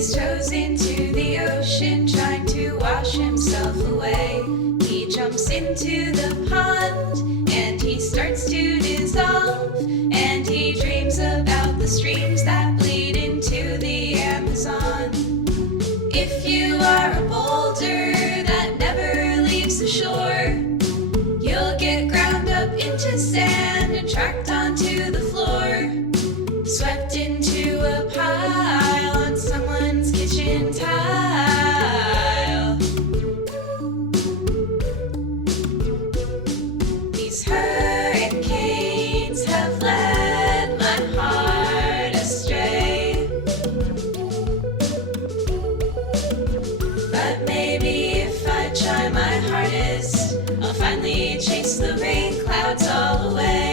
his toes into the ocean, trying to wash himself away. He jumps into the pond, and he starts to dissolve, and he dreams about the streams that bleed into the Amazon. If you are a boulder that never leaves the shore, you'll get ground up into sand and tracked onto the floor, swept into a pile on someone's kitchen tile. These hurricanes have led my heart astray, but maybe if I try my hardest, I'll finally chase the rain clouds all away.